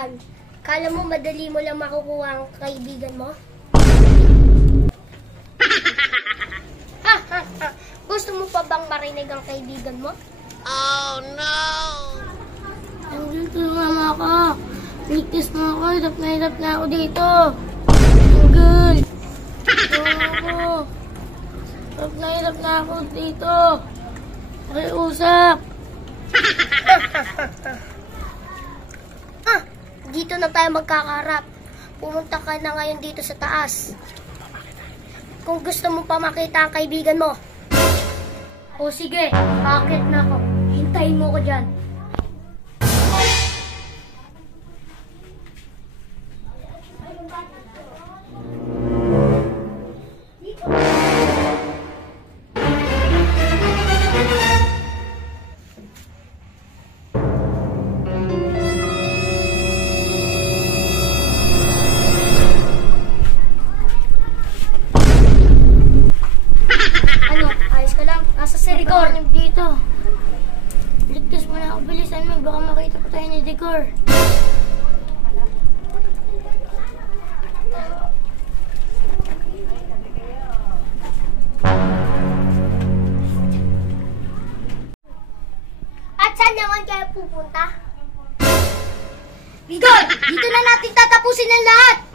yan. Kala mo madali mo lang makukuha ang kaibigan mo? Ha, ha, ha. Gusto mo pa bang marinig ang kaibigan mo? Oh no! Nandito mama ako. Ligtas mo ako. Hirap na ako dito. Tunggal. Hirap na ako dito. Pakiusap. Dito na tayo magkakaharap. Pumunta ka na ngayon dito sa taas. Kung gusto mo pa makita ang kaibigan mo. O sige, akit na ako. Hintayin mo ko dyan. Ano? Ayos ka lang? Nasa si Rigor. Dito. Ligtas mo na ako. Bilisan mo. Baka makita pa tayo ni Rigor. At saan naman kayo pupunta? Rigor! Dito na natin tatapusin ang lahat!